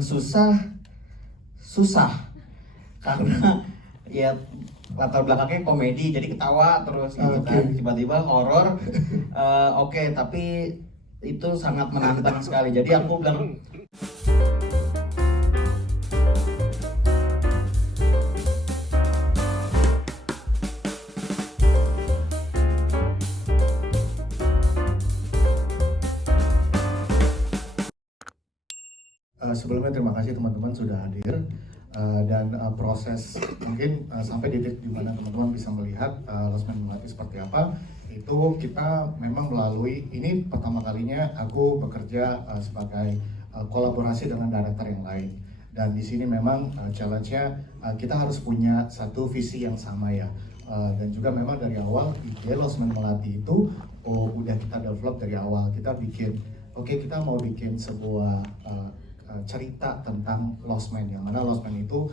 susah karena ya latar belakangnya komedi jadi ketawa terus gitu kan, tiba-tiba horor. Oke, tapi itu sangat menantang sekali, jadi aku bilang sebelumnya terima kasih teman-teman sudah hadir, dan proses mungkin sampai di titik di mana teman-teman bisa melihat Lost Man Melati seperti apa. Itu kita memang melalui ini pertama kalinya aku bekerja sebagai kolaborasi dengan director yang lain, dan di sini memang challenge-nya kita harus punya satu visi yang sama ya. Dan juga memang dari awal ide Lost Man Melati itu udah kita develop dari awal. Kita bikin kita mau bikin sebuah cerita tentang Lost Man, yang mana Lost Man itu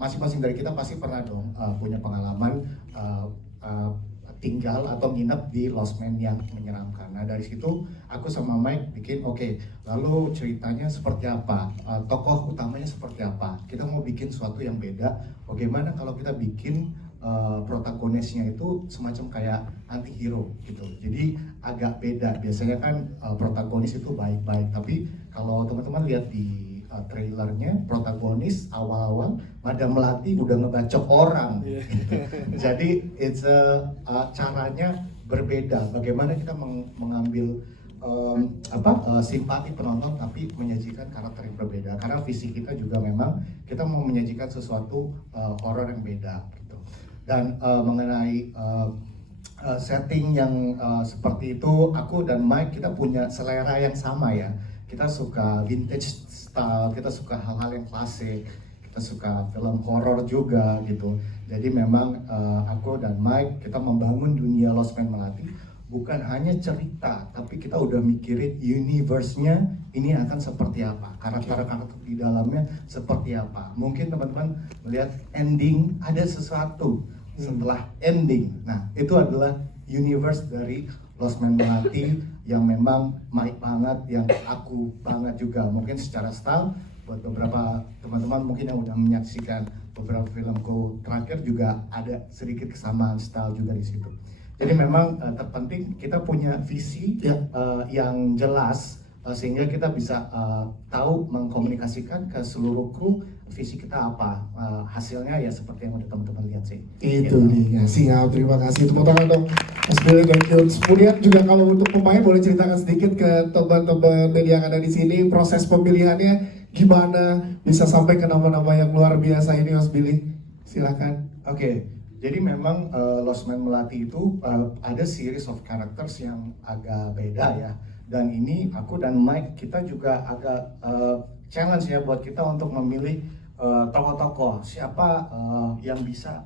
masing-masing dari kita pasti pernah dong punya pengalaman tinggal atau nginep di Lost Man yang menyeramkan. Nah dari situ aku sama Mike bikin lalu ceritanya seperti apa, tokoh utamanya seperti apa. Kita mau bikin sesuatu yang beda. Bagaimana kalau kita bikin protagonisnya itu semacam kayak anti-hero gitu. Jadi agak beda. Biasanya kan protagonis itu baik-baik, tapi kalau teman-teman lihat di trailernya, protagonis awal-awal Madam Melati udah ngebacok orang gitu. Jadi caranya berbeda. Bagaimana kita mengambil simpati penonton tapi menyajikan karakter yang berbeda. Karena visi kita juga memang kita mau menyajikan sesuatu horor yang beda gitu. Dan mengenai setting yang seperti itu, aku dan Mike kita punya selera yang sama ya. Kita suka vintage style, kita suka hal-hal yang klasik, kita suka film horor juga gitu. Jadi memang aku dan Mike kita membangun dunia Lost Man Melati bukan hanya cerita, tapi kita udah mikirin universe-nya ini akan seperti apa, karakter-karakter di dalamnya seperti apa. Mungkin teman-teman melihat ending ada sesuatu setelah ending. Nah itu adalah universe dari Lost Man Melati yang memang Mike banget, yang aku banget juga. Mungkin secara style buat beberapa teman-teman mungkin yang udah menyaksikan beberapa filmku terakhir juga ada sedikit kesamaan style juga di situ. Jadi memang terpenting kita punya visi yang jelas sehingga kita bisa tahu mengkomunikasikan ke seluruh kru visi kita apa. Hasilnya ya seperti yang udah teman-teman lihat sih. Itu nih, siap, terima kasih. Tepuk tangan dong Mas Billy, thank you. Kemudian juga kalau untuk pemain boleh ceritakan sedikit ke teman-teman media yang ada di sini, proses pemilihannya gimana bisa sampai ke nama-nama yang luar biasa ini Mas Billy? Silakan. Oke. Jadi memang Lost Man Melati itu ada series of characters yang agak beda ya. Dan ini aku dan Mike kita juga agak challenge ya buat kita untuk memilih tokoh-tokoh siapa yang bisa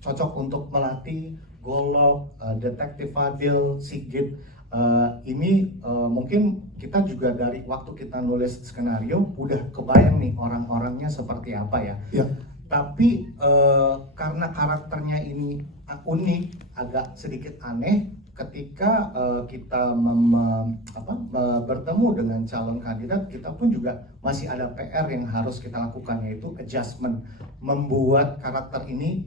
cocok untuk Melati, Golok, Detektif Fadil, Sigit. Ini mungkin kita juga dari waktu kita nulis skenario udah kebayang nih orang-orangnya seperti apa ya. Tapi karena karakternya ini unik, agak sedikit aneh, ketika kita bertemu dengan calon kandidat, kita pun juga masih ada PR yang harus kita lakukan, yaitu adjustment, membuat karakter ini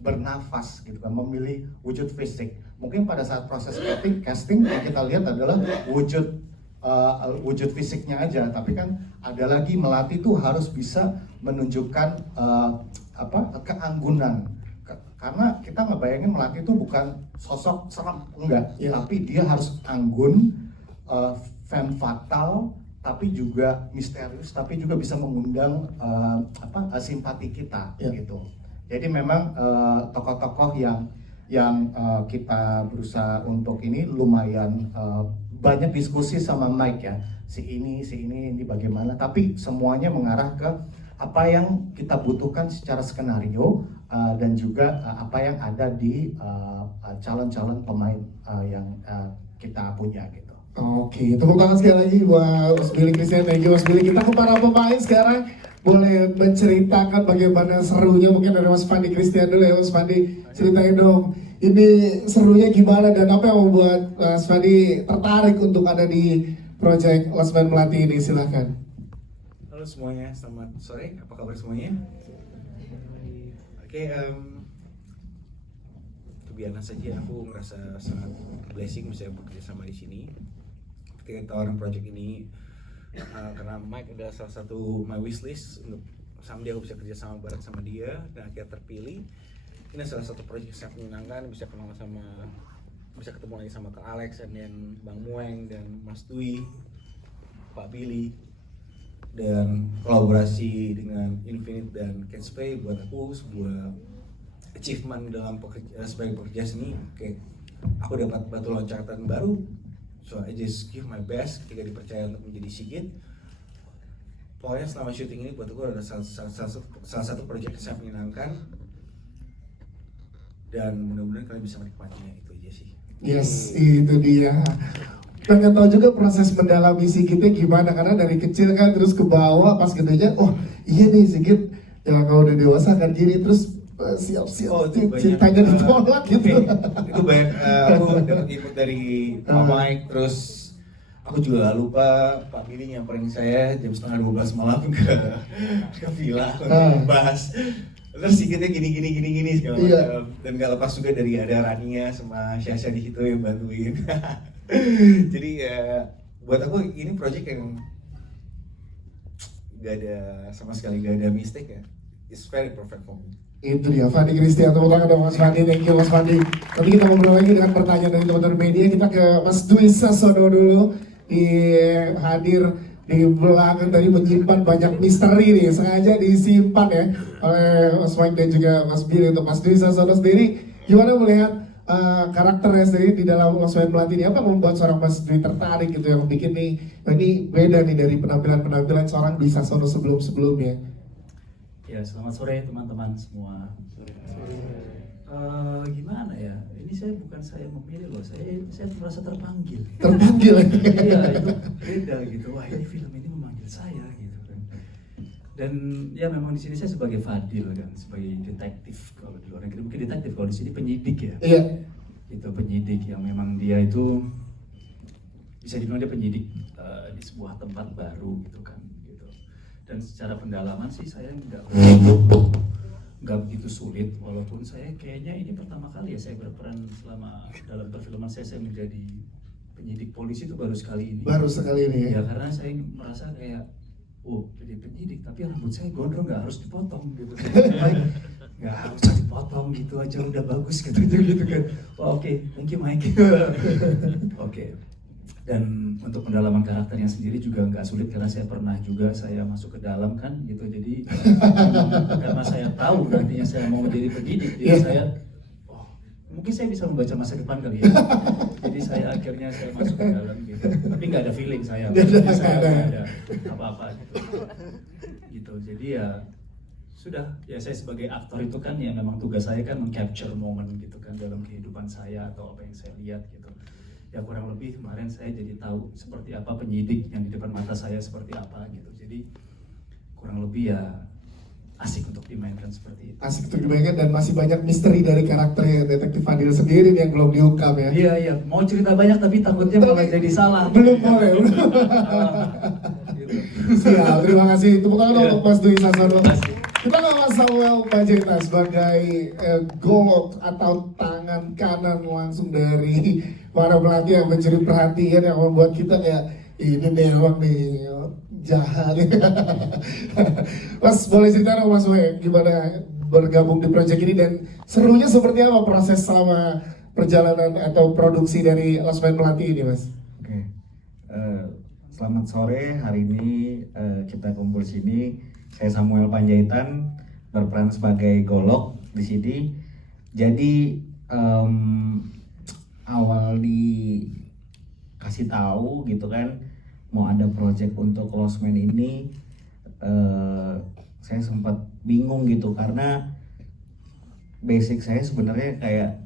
bernafas gitu kan, memilih wujud fisik. Mungkin pada saat proses casting yang kita lihat adalah wujud fisiknya aja, tapi kan ada lagi Melati itu harus bisa menunjukkan keanggunan. Karena kita ngebayangin Melati itu bukan sosok serem, enggak, tapi dia harus anggun, femme fatale, tapi juga misterius, tapi juga bisa mengundang simpati kita gitu. Jadi memang tokoh-tokoh yang kita berusaha untuk ini lumayan banyak diskusi sama Mike ya, si ini bagaimana, tapi semuanya mengarah ke apa yang kita butuhkan secara skenario dan juga apa yang ada di calon-calon pemain yang kita punya gitu. Oke, tepuk tangan sekali lagi buat Mas Billy Christian. Thank you Mas Billy. Kita ke para pemain sekarang, boleh menceritakan bagaimana serunya, mungkin dari Mas Fandi Christian dulu ya. Mas Fandi, ceritain dong ini serunya gimana dan apa yang membuat Mas Fandi tertarik untuk ada di proyek Lost Man Melati ini, silakan. Halo semuanya, selamat sore. Apa kabar semuanya? Oke, kebiasaan saja aku merasa sangat blessing bisa bekerja sama di sini. Ketika tawaran project ini, karena Mike adalah salah satu my wishlist untuk someday aku bisa kerja sama bareng sama dia dan akhirnya terpilih. Ini salah satu project yang sangat menyenangkan, bisa ketemu lagi sama Kak Alex dan Bang Mueng dan Mas Dwi, Pak Billy. Dan kolaborasi dengan Infinite dan Catchplay buat aku sebuah achievement sebagai pekerja seni. Kayak aku dapat batu loncatan baru, so I just give my best ketika dipercaya untuk menjadi Sigit. Pokoknya selama syuting ini buat aku adalah salah satu project yang sangat menyenangkan, dan mudah-mudahan kalian bisa menikmatinya. Itu aja sih. Yes, itu dia. Pengen tahu juga proses mendalami Sigitnya gimana, karena dari kecil kan terus ke bawah, pas gedenya, oh iya nih Sigit ya kalau udah dewasa kan gini, terus siap-siap cintanya ditolak gitu. Itu banyak, aku dapat input dari Pak Mike, terus aku juga lupa Pak Billy nyamperin saya jam 11:30 malam ke villa untuk bahas. Terus Sigitnya gini segala macam. Dan gak lepas juga dari ada Rania sama Syasha di situ yang bantuin. Jadi ya buat aku ini project yang sama sekali gak ada mistake ya. It's very perfect for me. Itu dia, Fandi Christian, tepuk tangan dong Mas Fandi, thank you Mas Fandi. Nanti kita ngobrol lagi dengan pertanyaan dari teman-teman media. Kita ke Mas Dwi Sasono dulu, hadir di belakang tadi menyimpan banyak misteri nih, sengaja disimpan ya oleh Mas Mike dan juga Mas Billy. Untuk Mas Dwi Sasono sendiri, gimana melihat karakternya sendiri di dalam Lost Man Melati ini? Apa yang membuat seorang Mas Dwi tertarik gitu, yang bikin nih, ini beda nih dari penampilan seorang Dwi Sasono sebelum-sebelumnya? Ya, selamat sore teman-teman semua. Gimana ya? Ini saya memilih loh. Saya merasa terpanggil. Terpanggil. Iya, itu beda gitu. Wah, ini film ini memanggil saya gitu kan. Dan ya memang di sini saya sebagai Fadil kan, sebagai detektif. Kalau di luar negeri mungkin detektif, kalau di sini penyidik ya. Iya. Itu penyidik yang memang dia itu bisa dibilang dia penyidik di sebuah tempat baru gitu kan. Dan secara pendalaman sih saya nggak begitu sulit, walaupun saya kayaknya ini pertama kali ya saya berperan selama dalam perfilman saya menjadi penyidik polisi itu baru sekali ini. Baru sekali ini ya. Karena saya merasa kayak, oh jadi penyidik tapi rambut saya gondrong, nggak harus dipotong gitu. Nggak harus dipotong gitu aja udah bagus gitu kan. Oh, oke, thank you Mike. Oke. Dan untuk pendalaman karakternya sendiri juga nggak sulit, karena saya pernah juga saya masuk ke dalam kan gitu. Jadi karena saya tahu nantinya saya mau jadi penyidik, jadi saya mungkin saya bisa membaca masa depan kali ya. Jadi saya akhirnya saya masuk ke dalam gitu, tapi nggak ada feeling saya nggak ada apa-apa gitu. Jadi ya sudah, ya saya sebagai aktor itu kan ya memang tugas saya kan meng-capture momen gitu kan dalam kehidupan saya atau apa yang saya lihat gitu. Ya kurang lebih kemarin saya jadi tahu seperti apa penyidik yang di depan mata saya seperti apa gitu. Jadi kurang lebih ya asik untuk dimainkan seperti itu. Asik untuk dimainkan, dan masih banyak misteri dari karakter detektif Fadil sendiri yang belum diungkap ya. Iya, mau cerita banyak tapi takutnya malah jadi salah. Belum boleh. Siap, terima kasih. Tepuk tangan untuk Mas Dwi Sasono. Kita ke Mas Samuel Panjaitan sebagai golok atau tangan kanan langsung dari para pelatih yang mencuri perhatian, yang membuat kita kayak ini nih emang nih jahat. Mas, boleh cerita dong Mas Wei, gimana bergabung di proyek ini dan serunya seperti apa proses selama perjalanan atau produksi dari Lost Man Melati ini, Mas? Oke. Selamat sore, hari ini kita kumpul sini. Saya Samuel Panjaitan berperan sebagai golok di sini. Jadi awal dikasih tahu gitu kan mau ada project untuk Lost Man ini, saya sempat bingung gitu karena basic saya sebenarnya kayak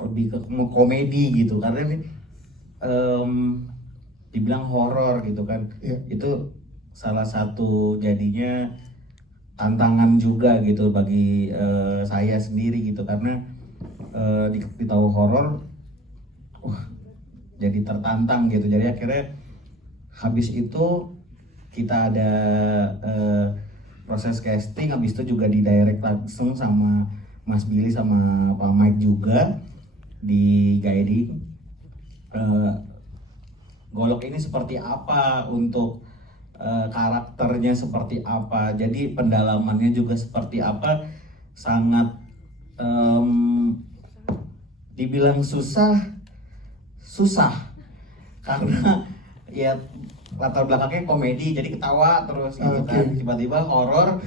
lebih ke komedi gitu, karena ini dibilang horor gitu kan. Itu salah satu jadinya tantangan juga gitu bagi saya sendiri gitu, karena ditahu horor jadi tertantang gitu. Jadi akhirnya habis itu kita ada proses casting, habis itu juga di direct langsung sama Mas Billy sama Pak Mike juga di guiding. Golok ini seperti apa, untuk karakternya seperti apa, jadi pendalamannya juga seperti apa, sangat dibilang susah karena ya latar belakangnya komedi, jadi ketawa terus gitu kan, tiba-tiba horor.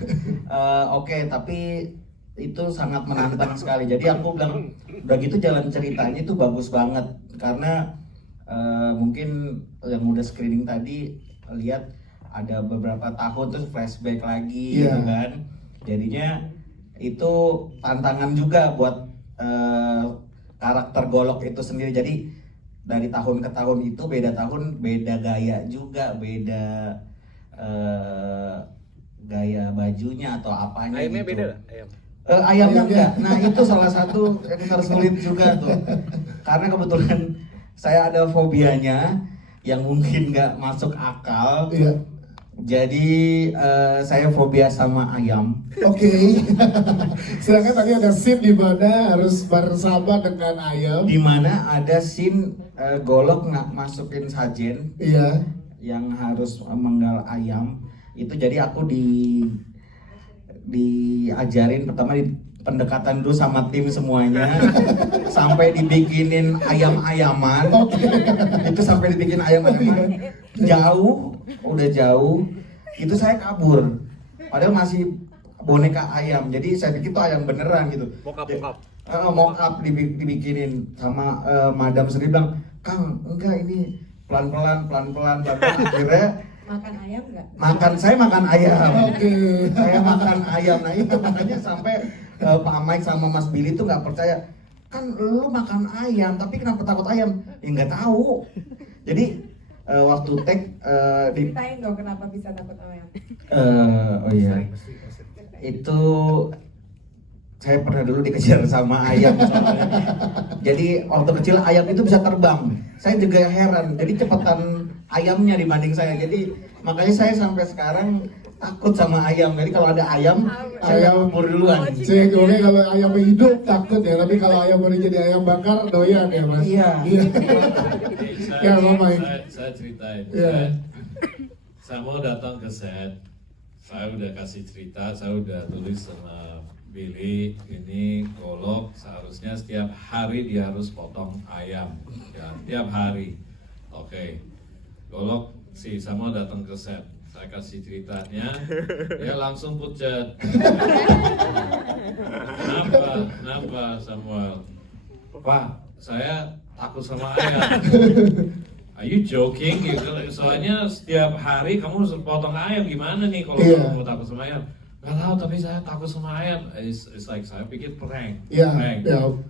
Oke, tapi itu sangat menantang sekali. Jadi aku bilang udah gitu jalan ceritanya itu bagus banget, karena mungkin yang udah screening tadi lihat ada beberapa tahun terus flashback lagi gitu kan, jadinya itu tantangan juga buat karakter Golok itu sendiri. Jadi dari tahun ke tahun itu beda tahun, beda gaya juga, beda gaya bajunya atau apanya. Ayamnya gitu. beda lah, ayam. Ayamnya enggak. Nah itu salah satu yang tersulit juga tuh, karena kebetulan saya ada fobianya yang mungkin nggak masuk akal. Iya. Jadi saya fobia sama ayam. Oke. Sedangkan tadi ada scene di mana harus bersama dengan ayam. Di mana ada scene Golok nggak masukin sajen Iya. yang harus menggal ayam. Itu jadi aku diajarin pertama di pendekatan dulu sama tim semuanya sampai dibikinin ayam-ayaman. Itu sampai dibikin ayam-ayaman jauh, udah jauh itu saya kabur padahal masih boneka ayam, jadi saya pikir itu ayam beneran gitu. Mock up dibikinin sama madam sendiri bilang, "Kang, enggak, ini pelan-pelan akhirnya Makan ayam nggak? saya makan ayam. Oke. Saya makan ayam. Nah itu makanya sampai Pak Mike sama Mas Billy tuh nggak percaya, kan lu makan ayam tapi kenapa takut ayam? Ya nggak tahu. Jadi waktu take Ceritain dong kenapa bisa takut ayam. oh iya, itu saya pernah dulu dikejar sama ayam soalnya. Jadi waktu kecil ayam itu bisa terbang. Saya juga heran. Jadi cepetan ayamnya dibanding saya. Jadi makanya saya sampai sekarang takut sama ayam. Jadi kalau ada ayam, saya kabur duluan. Cek, oke, kalau ayam hidup takut ya, tapi kalau ayam udah jadi ayam bakar doyan ya Mas. Iya. Ya, Mama. Saya ceritain. Iya. Saya mau datang ke set. Saya udah kasih cerita, saya udah tulis sama Billy, ini Golok seharusnya setiap hari dia harus potong ayam, ya, tiap hari. Oke. Golok si Samuel datang ke set, saya kasih ceritanya, dia langsung pucat. Kenapa Samuel? Pak, saya takut sama ayam. Are you joking? Gitu. Soalnya setiap hari kamu harus potong ayam, gimana nih kalau kamu takut sama ayam? Gak tahu, tapi saya takut sama ayam. It's like saya pikir prank. Prank.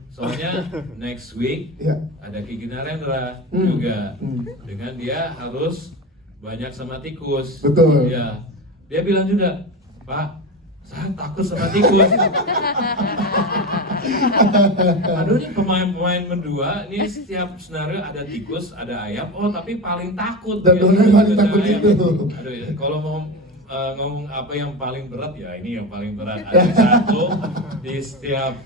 Soalnya next week ada Kiki Narendra juga. Dengan dia harus banyak sama tikus. Betul. Ya. Dia bilang juga, Pak, saya takut sama tikus. Aduh, ini pemain-pemain berdua, ini setiap senario ada tikus, ada ayam. Oh, tapi paling takut. Dan Donald paling takut itu. Aduh, ya, kalau mau ngomong apa yang paling berat, ya ini yang paling berat. Ada satu di setiap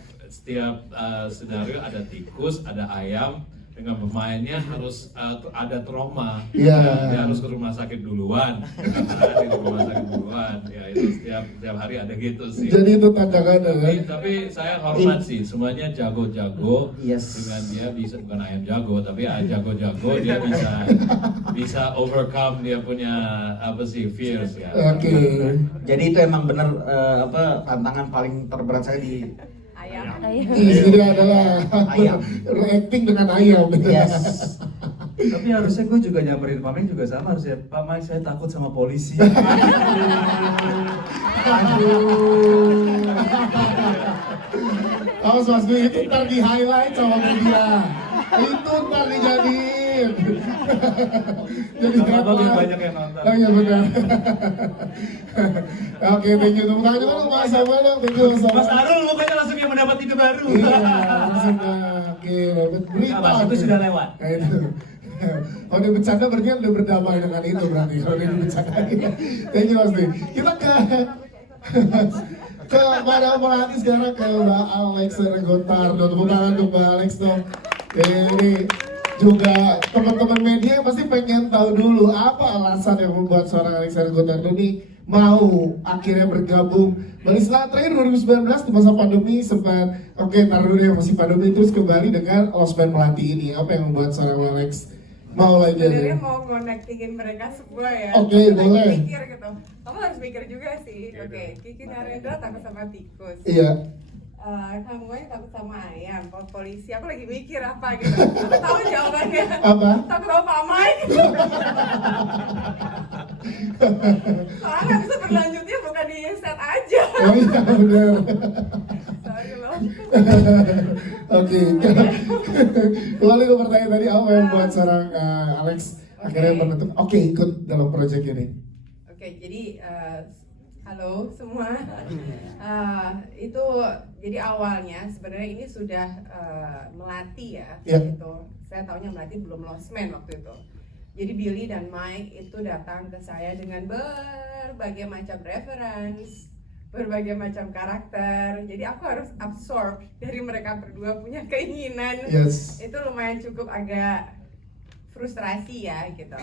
senario ada tikus, ada ayam. Dengan pemainnya harus ada trauma. Dia harus ke rumah sakit duluan. Di rumah sakit duluan. Ya itu setiap hari ada gitu sih. Jadi itu tantangannya kan? Tapi saya hormat sih, semuanya jago-jago. Yes. Dengan dia bisa, bukan ayam jago, tapi jago-jago dia bisa overcome dia punya fears ya. Oke. Jadi itu emang bener tantangan paling terberat saya di Ayam. Ini adalah Ayam. acting dengan ayam. Yes. Tapi harusnya gue juga nyamperin Pak Mike juga sama harusnya. Pak Mike, saya takut sama polisi. Awas Mas Dwi, itu ntar di highlight sama media. Itu ntar dijadiin. Jadi Sama headline. biar banyak yang nonton. Oh iya benar. Oke, thank you. Tepuk tangan dulu Mas Samuel dong. Thank you so Mas much. Arul pokoknya langsung yang mendapat itu baru. Iya, langsung oke, dapat berita. Nah, Mas, itu sudah lewat. Nah, itu. Kalau dia bercanda berarti kan udah berdamai dengan itu berarti kalau dia bercanda. Thank you Mas Bi. Kita ke Mbak Melati sekarang, ke Mbak Alex Renggotardo. Tepuk tangan untuk Mbak Alex dong. Ini juga teman-teman media pasti pengen tahu dulu apa alasan yang membuat seorang Alex Renggotardo ini mau akhirnya bergabung. Bali setelah terakhir 2019 di masa pandemi sempat taruh dulu ya masih pandemi, terus kembali dengan Osman Melati ini. Apa yang membuat seorang Alex mau lagi? Sebenarnya mau connectingin mereka semua ya. Oke, Tapi lagi boleh. Mikir gitu. Kamu harus mikir juga sih. Oke, Kiki Narendra takut sama tikus. Iya. Kamu yang takut sama ayam, polisi. Aku lagi mikir apa gitu. Aku tahu jawabannya. Apa? Takut sama Pak Mike. Soalnya bisa berlanjutnya bukan di set aja. Oh iya benar. Sorry loh. Oke. Kembali ke pertanyaan tadi, apa yang membuat seorang Alex akhirnya membentuk ikut dalam proyek ini? Oke, jadi halo semua. Itu jadi awalnya sebenarnya ini sudah Melati ya. Iya. Gitu. Saya tahunya Melati belum Lost Man waktu itu. Jadi Billy dan Mike itu datang ke saya dengan berbagai macam reference, berbagai macam karakter. Jadi aku harus absorb dari mereka berdua punya keinginan. Yes. Itu lumayan cukup agak frustrasi ya gitu.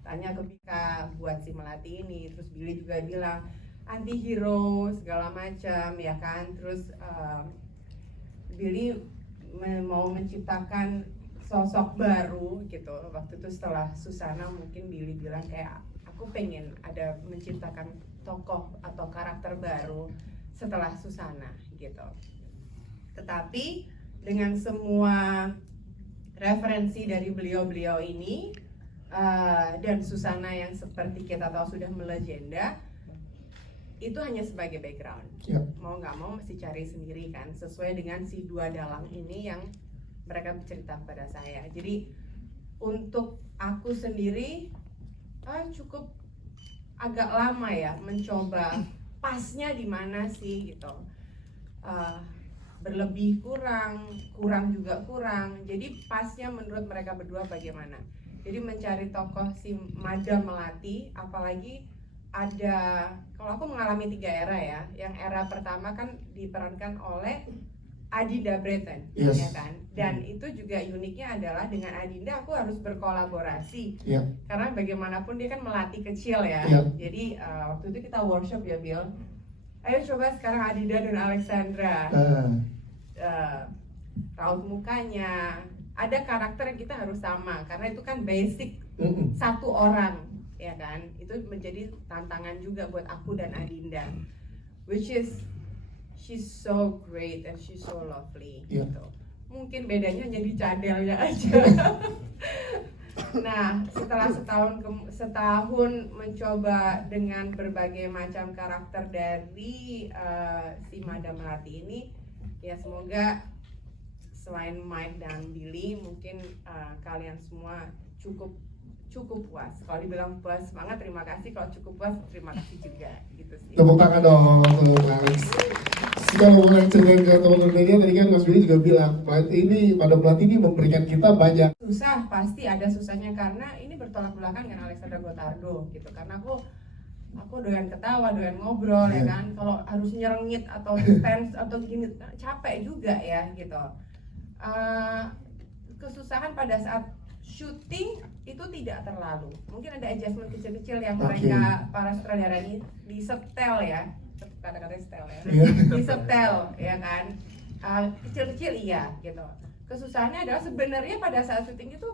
Tanya ke Bika buat si Melati ini, terus Billy juga bilang anti hero segala macam ya kan. Terus Billy mau menciptakan sosok baru gitu. Waktu itu setelah Susana mungkin Billy bilang kayak aku pengen ada menciptakan tokoh atau karakter baru setelah Susana gitu. Tetapi dengan semua referensi dari beliau-beliau ini dan Susana yang seperti kita tahu sudah melegenda, itu hanya sebagai background. Yep. Mau nggak mau mesti cari sendiri kan, sesuai dengan si dua dalang ini yang mereka bercerita pada saya. Jadi untuk aku sendiri cukup agak lama ya mencoba pasnya di mana sih gitu. Berlebih kurang juga kurang. Jadi pasnya menurut mereka berdua bagaimana. Jadi mencari tokoh si Madam Melati, apalagi ada, kalau aku mengalami 3 era ya. Yang era pertama kan diperankan oleh Adinda Breton, Yes. ya kan. Dan itu juga uniknya adalah dengan Adinda aku harus berkolaborasi. Iya. Karena bagaimanapun dia kan Melati kecil ya. Iya. Jadi waktu itu kita workshop ya Bill. Ayo coba sekarang Adinda dan Alexandra. Raut mukanya, ada karakter yang kita harus sama karena itu kan basic satu orang, ya kan. Itu menjadi tantangan juga buat aku dan Adinda, which is she's so great and she's so lovely gitu. Mungkin bedanya hanya di cadelnya aja. Nah, setelah setahun mencoba dengan berbagai macam karakter dari si Madam Melati ini, ya semoga selain Mike dan Billy, mungkin kalian semua cukup puas. Kalau dibilang puas banget, terima kasih. Kalau cukup puas, terima kasih juga. Gitu sih. Tepuk tangan dong untuk Alex. Kalau mulai cerita ke teman-teman media tadi kan Mas Billy juga bilang, Madam Melati ini memberikan kita banyak. Susah, pasti ada susahnya karena ini bertolak belakang dengan Alexandra Gotardo gitu. Karena aku doyan ketawa, doyan ngobrol ya kan. Kalau harus nyerengit atau defense atau gini capek juga ya gitu. Kesusahan pada saat syuting itu tidak terlalu. Mungkin ada adjustment kecil-kecil yang mereka para sutradara ini disetel ya. Kata-kata setel ya. Disetel ya kan. Kecil-kecil iya gitu. Kesusahannya adalah sebenarnya pada saat syuting itu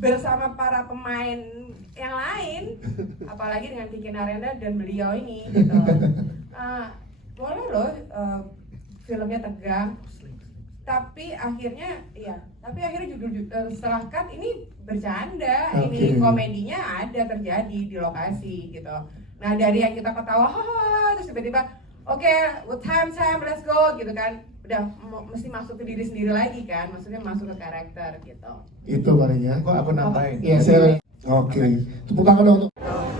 bersama para pemain yang lain, apalagi dengan Kiki Narendra dan beliau ini gitu. Boleh loh filmnya tegang, tapi akhirnya juga setelah cut ini bercanda, ini komedinya ada terjadi di lokasi gitu. Nah dari yang kita ketawa terus tiba-tiba oke, time let's go gitu kan, udah mesti masuk ke diri sendiri lagi kan, maksudnya masuk ke karakter gitu. Itu palingnya. Kok aku nambahin? Iya saya. Oke. Tepuk tangan dong untuk.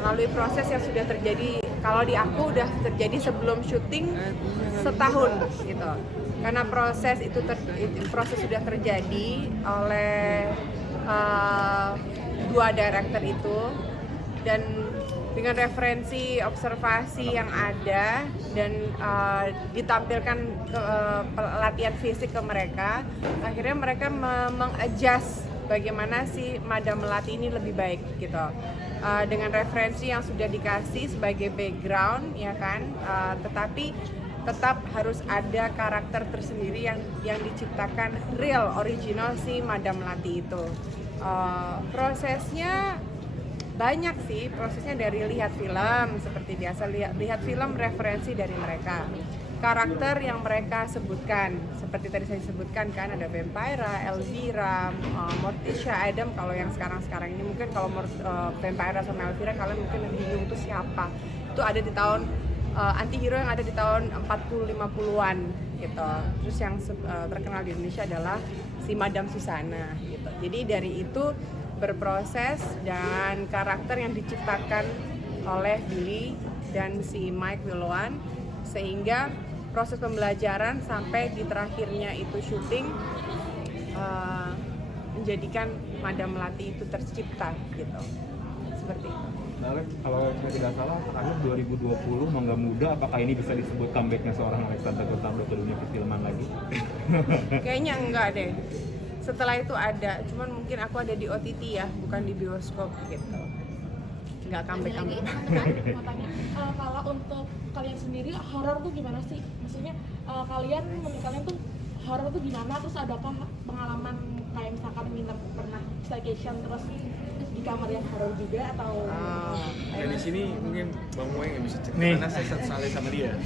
Melalui proses yang sudah terjadi, kalau di aku udah terjadi sebelum syuting setahun gitu. Karena proses itu proses sudah terjadi oleh dua director itu, dan dengan referensi observasi yang ada dan ditampilkan latihan fisik ke mereka, akhirnya mereka mengadjust bagaimana si Madam Melati ini lebih baik gitu, dengan referensi yang sudah dikasih sebagai background ya kan, tetapi tetap harus ada karakter tersendiri yang diciptakan real original si Madam Melati itu. Prosesnya banyak sih, prosesnya dari lihat film seperti biasa, lihat film referensi dari mereka, karakter yang mereka sebutkan seperti tadi saya sebutkan kan, ada Vampira, Elvira, Morticia, Adam. Kalau yang sekarang ini mungkin kalau Vampira sama Elvira kalian mungkin bingung itu siapa, itu ada di tahun anti-hero yang ada di tahun 40-50an gitu. Terus yang terkenal di Indonesia adalah si Madam Susana gitu. Jadi dari itu berproses dan karakter yang diciptakan oleh Billy dan si Mike Willowan, sehingga proses pembelajaran sampai di terakhirnya itu syuting menjadikan Madam Melati itu tercipta gitu, seperti itu. Nah, Alex, kalau saya tidak salah, akhir 2020 Mangga Muda, apakah ini bisa disebut comebacknya seorang Alexandra Gothamdo ke dunia perfilman lagi? Kayaknya enggak deh. Setelah itu ada, cuman mungkin aku ada di OTT ya, bukan di bioskop gitu. Nggak comeback. Kalau untuk kalian sendiri, horor tuh gimana sih? Maksudnya kalian tuh horor tuh gimana? Terus adakah pengalaman kayak misalkan nginep pernah staycation terus di kamar yang horor juga atau? Dan di sini mungkin Bang Moe nggak bisa cerita karena saya satu sama dia.